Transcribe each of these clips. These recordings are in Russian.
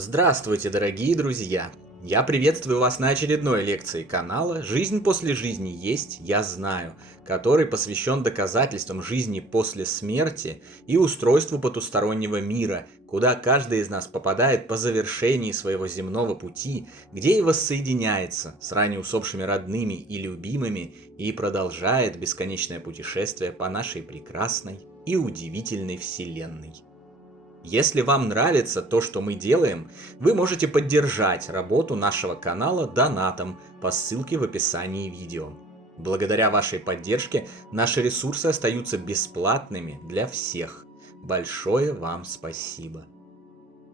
Здравствуйте, дорогие друзья! Я приветствую вас на очередной лекции канала «Жизнь после жизни есть, я знаю», который посвящен доказательствам жизни после смерти и устройству потустороннего мира, куда каждый из нас попадает по завершении своего земного пути, где и воссоединяется с ранее усопшими родными и любимыми и продолжает бесконечное путешествие по нашей прекрасной и удивительной вселенной. Если вам нравится то, что мы делаем, вы можете поддержать работу нашего канала донатом по ссылке в описании видео. Благодаря вашей поддержке наши ресурсы остаются бесплатными для всех. Большое вам спасибо.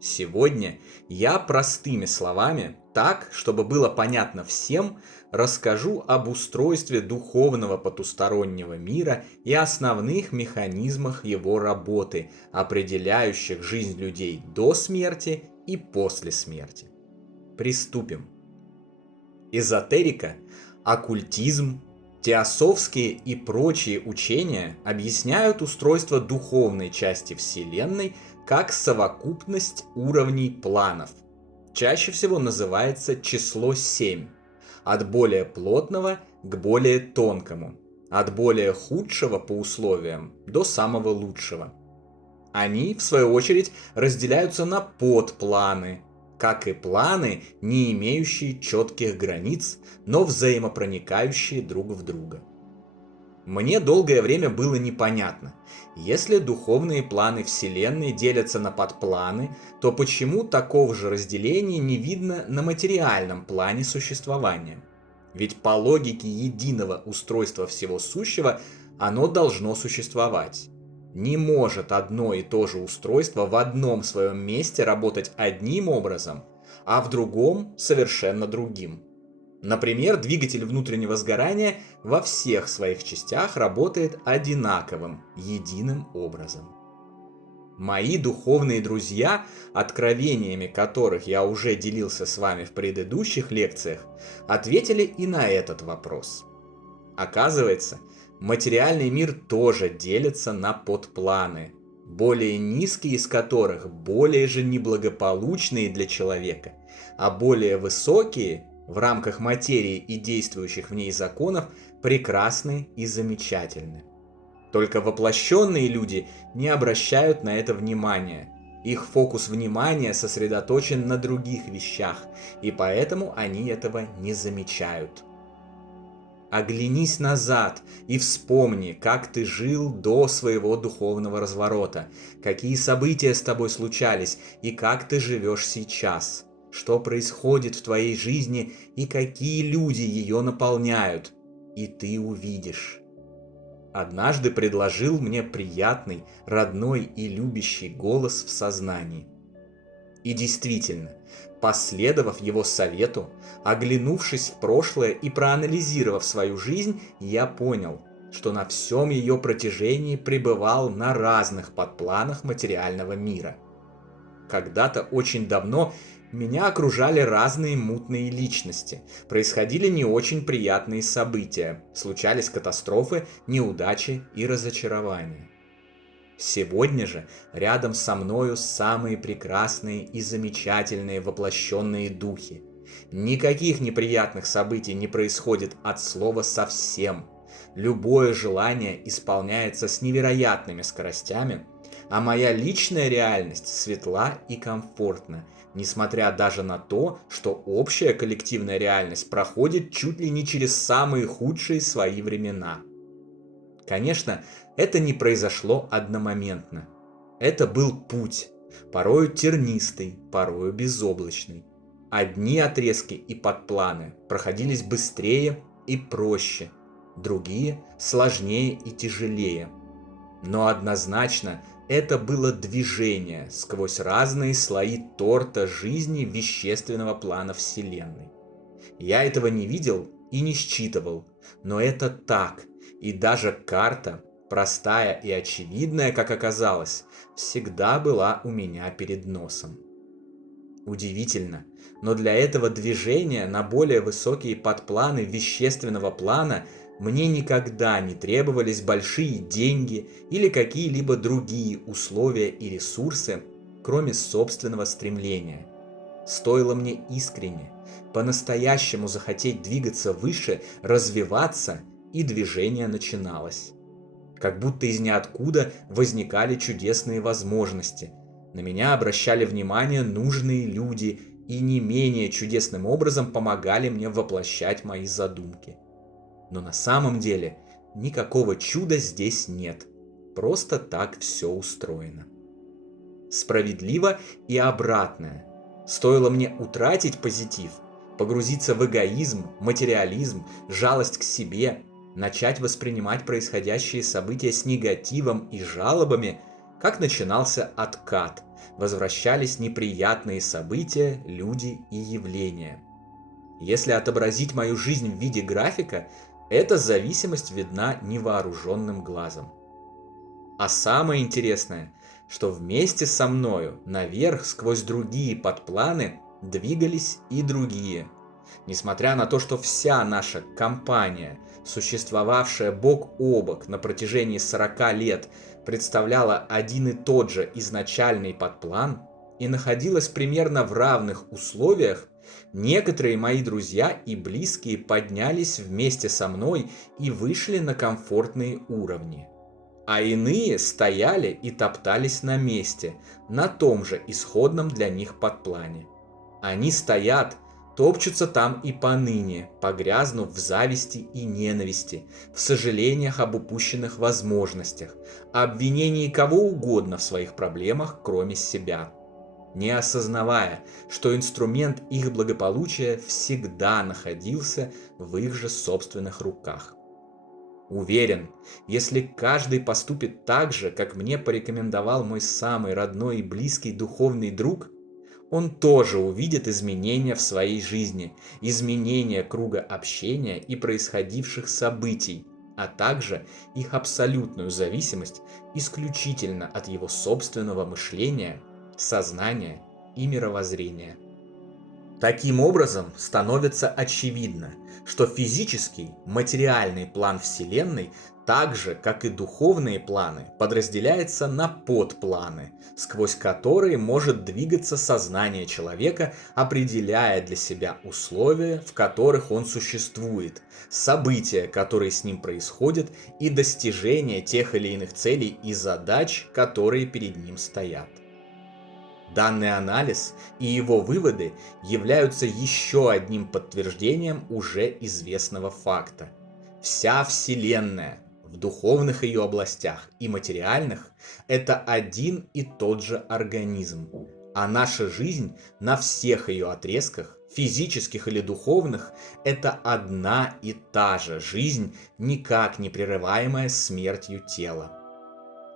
Сегодня я простыми словами, так, чтобы было понятно всем, расскажу об устройстве духовного потустороннего мира и основных механизмах его работы, определяющих жизнь людей до смерти и после смерти. Приступим. Эзотерика, оккультизм, теософские и прочие учения объясняют устройство духовной части Вселенной как совокупность уровней планов. Чаще всего называется число 7. От более плотного к более тонкому. От более худшего по условиям до самого лучшего. Они, в свою очередь, разделяются на подпланы, как и планы, не имеющие четких границ, но взаимопроникающие друг в друга. Мне долгое время было непонятно, если духовные планы Вселенной делятся на подпланы, то почему такого же разделения не видно на материальном плане существования? Ведь по логике единого устройства всего сущего оно должно существовать. Не может одно и то же устройство в одном своем месте работать одним образом, а в другом совершенно другим. Например, двигатель внутреннего сгорания во всех своих частях работает одинаковым, единым образом. Мои духовные друзья, откровениями которых я уже делился с вами в предыдущих лекциях, ответили и на этот вопрос. Оказывается, материальный мир тоже делится на подпланы, более низкие из которых более же неблагополучные для человека, а более высокие в рамках материи и действующих в ней законов прекрасны и замечательны. Только воплощенные люди не обращают на это внимания. Их фокус внимания сосредоточен на других вещах, и поэтому они этого не замечают. Оглянись назад и вспомни, как ты жил до своего духовного разворота, какие события с тобой случались и как ты живешь сейчас, что происходит в твоей жизни и какие люди ее наполняют, и ты увидишь. Однажды предложил мне приятный, родной и любящий голос в сознании. И действительно, последовав его совету, оглянувшись в прошлое и проанализировав свою жизнь, я понял, что на всем ее протяжении пребывал на разных подпланах материального мира. Когда-то очень давно меня окружали разные мутные личности, происходили не очень приятные события, случались катастрофы, неудачи и разочарования. Сегодня же рядом со мною самые прекрасные и замечательные воплощенные духи. Никаких неприятных событий не происходит от слова совсем. Любое желание исполняется с невероятными скоростями, а моя личная реальность светла и комфортна, несмотря даже на то, что общая коллективная реальность проходит чуть ли не через самые худшие свои времена. Конечно, это не произошло одномоментно. Это был путь, порою тернистый, порою безоблачный. Одни отрезки и подпланы проходились быстрее и проще, другие сложнее и тяжелее. Но однозначно это было движение сквозь разные слои торта жизни вещественного плана Вселенной. Я этого не видел и не считывал, но это так, и даже карта, простая и очевидная, как оказалось, всегда была у меня перед носом. Удивительно, но для этого движения на более высокие подпланы вещественного плана мне никогда не требовались большие деньги или какие-либо другие условия и ресурсы, кроме собственного стремления. Стоило мне искренне, по-настоящему захотеть двигаться выше, развиваться, и движение начиналось. Как будто из ниоткуда возникали чудесные возможности. На меня обращали внимание нужные люди и не менее чудесным образом помогали мне воплощать мои задумки. Но на самом деле никакого чуда здесь нет. Просто так все устроено. Справедливо и обратное. Стоило мне утратить позитив, погрузиться в эгоизм, материализм, жалость к себе, начать воспринимать происходящие события с негативом и жалобами, как начинался откат, возвращались неприятные события, люди и явления. Если отобразить мою жизнь в виде графика, эта зависимость видна невооруженным глазом. А самое интересное, что вместе со мною наверх сквозь другие подпланы двигались и другие. Несмотря на то, что вся наша компания, существовавшая бок о бок на протяжении 40 лет, представляла один и тот же изначальный подплан и находилась примерно в равных условиях, некоторые мои друзья и близкие поднялись вместе со мной и вышли на комфортные уровни. А иные стояли и топтались на месте, на том же исходном для них подплане. Они стоят, топчутся там и поныне, погрязнув в зависти и ненависти, в сожалениях об упущенных возможностях, обвинении кого угодно в своих проблемах, кроме себя, не осознавая, что инструмент их благополучия всегда находился в их же собственных руках. Уверен, если каждый поступит так же, как мне порекомендовал мой самый родной и близкий духовный друг, он тоже увидит изменения в своей жизни, изменения круга общения и происходивших событий, а также их абсолютную зависимость исключительно от его собственного мышления, сознания и мировоззрения. Таким образом, становится очевидно, что физический, материальный план Вселенной, так же, как и духовные планы, подразделяется на подпланы, сквозь которые может двигаться сознание человека, определяя для себя условия, в которых он существует, события, которые с ним происходят, и достижение тех или иных целей и задач, которые перед ним стоят. Данный анализ и его выводы являются еще одним подтверждением уже известного факта. Вся Вселенная в духовных ее областях и материальных – это один и тот же организм, а наша жизнь на всех ее отрезках, физических или духовных, это одна и та же жизнь, никак не прерываемая смертью тела.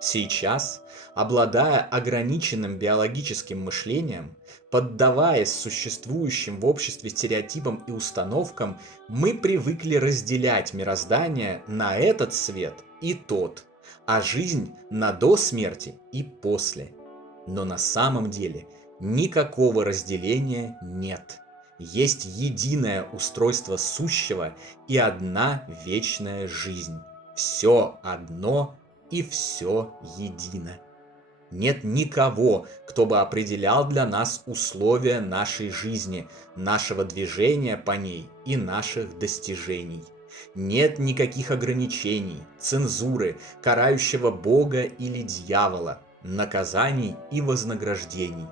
Сейчас, обладая ограниченным биологическим мышлением, поддаваясь существующим в обществе стереотипам и установкам, мы привыкли разделять мироздание на этот свет и тот, а жизнь на до смерти и после. Но на самом деле никакого разделения нет. Есть единое устройство сущего и одна вечная жизнь. Все одно и все едино. Нет никого, кто бы определял для нас условия нашей жизни, нашего движения по ней и наших достижений. Нет никаких ограничений, цензуры, карающего Бога или дьявола, наказаний и вознаграждений.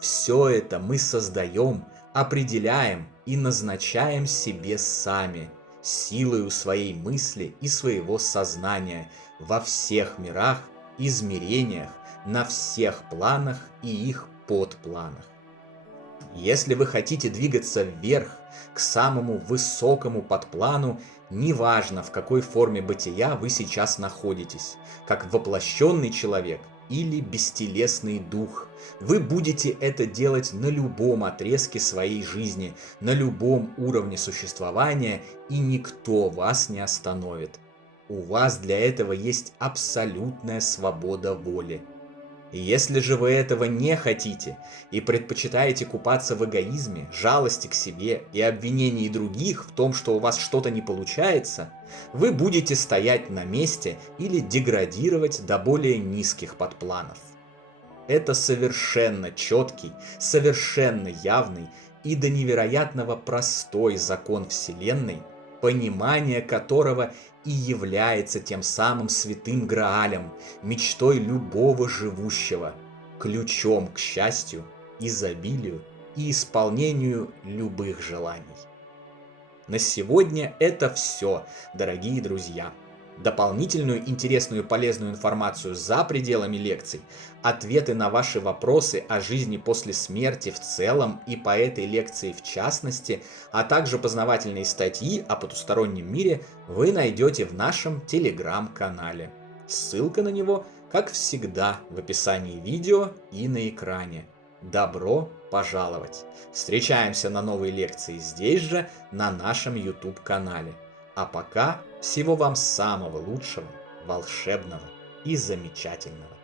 Все это мы создаем, определяем и назначаем себе сами, силою своей мысли и своего сознания, во всех мирах, измерениях, на всех планах и их подпланах. Если вы хотите двигаться вверх, к самому высокому подплану, неважно, в какой форме бытия вы сейчас находитесь, как воплощенный человек или бестелесный дух, вы будете это делать на любом отрезке своей жизни, на любом уровне существования, и никто вас не остановит. У вас для этого есть абсолютная свобода воли. И если же вы этого не хотите и предпочитаете купаться в эгоизме, жалости к себе и обвинении других в том, что у вас что-то не получается, вы будете стоять на месте или деградировать до более низких подпланов. Это совершенно четкий, совершенно явный и до невероятного простой закон Вселенной, понимание которого и является тем самым святым Граалем, мечтой любого живущего, ключом к счастью, изобилию и исполнению любых желаний. На сегодня это все, дорогие друзья. Дополнительную интересную и полезную информацию за пределами лекций, ответы на ваши вопросы о жизни после смерти в целом и по этой лекции в частности, а также познавательные статьи о потустороннем мире вы найдете в нашем телеграм-канале. Ссылка на него, как всегда, в описании видео и на экране. Добро пожаловать! Встречаемся на новой лекции здесь же, на нашем YouTube-канале. А пока всего вам самого лучшего, волшебного и замечательного.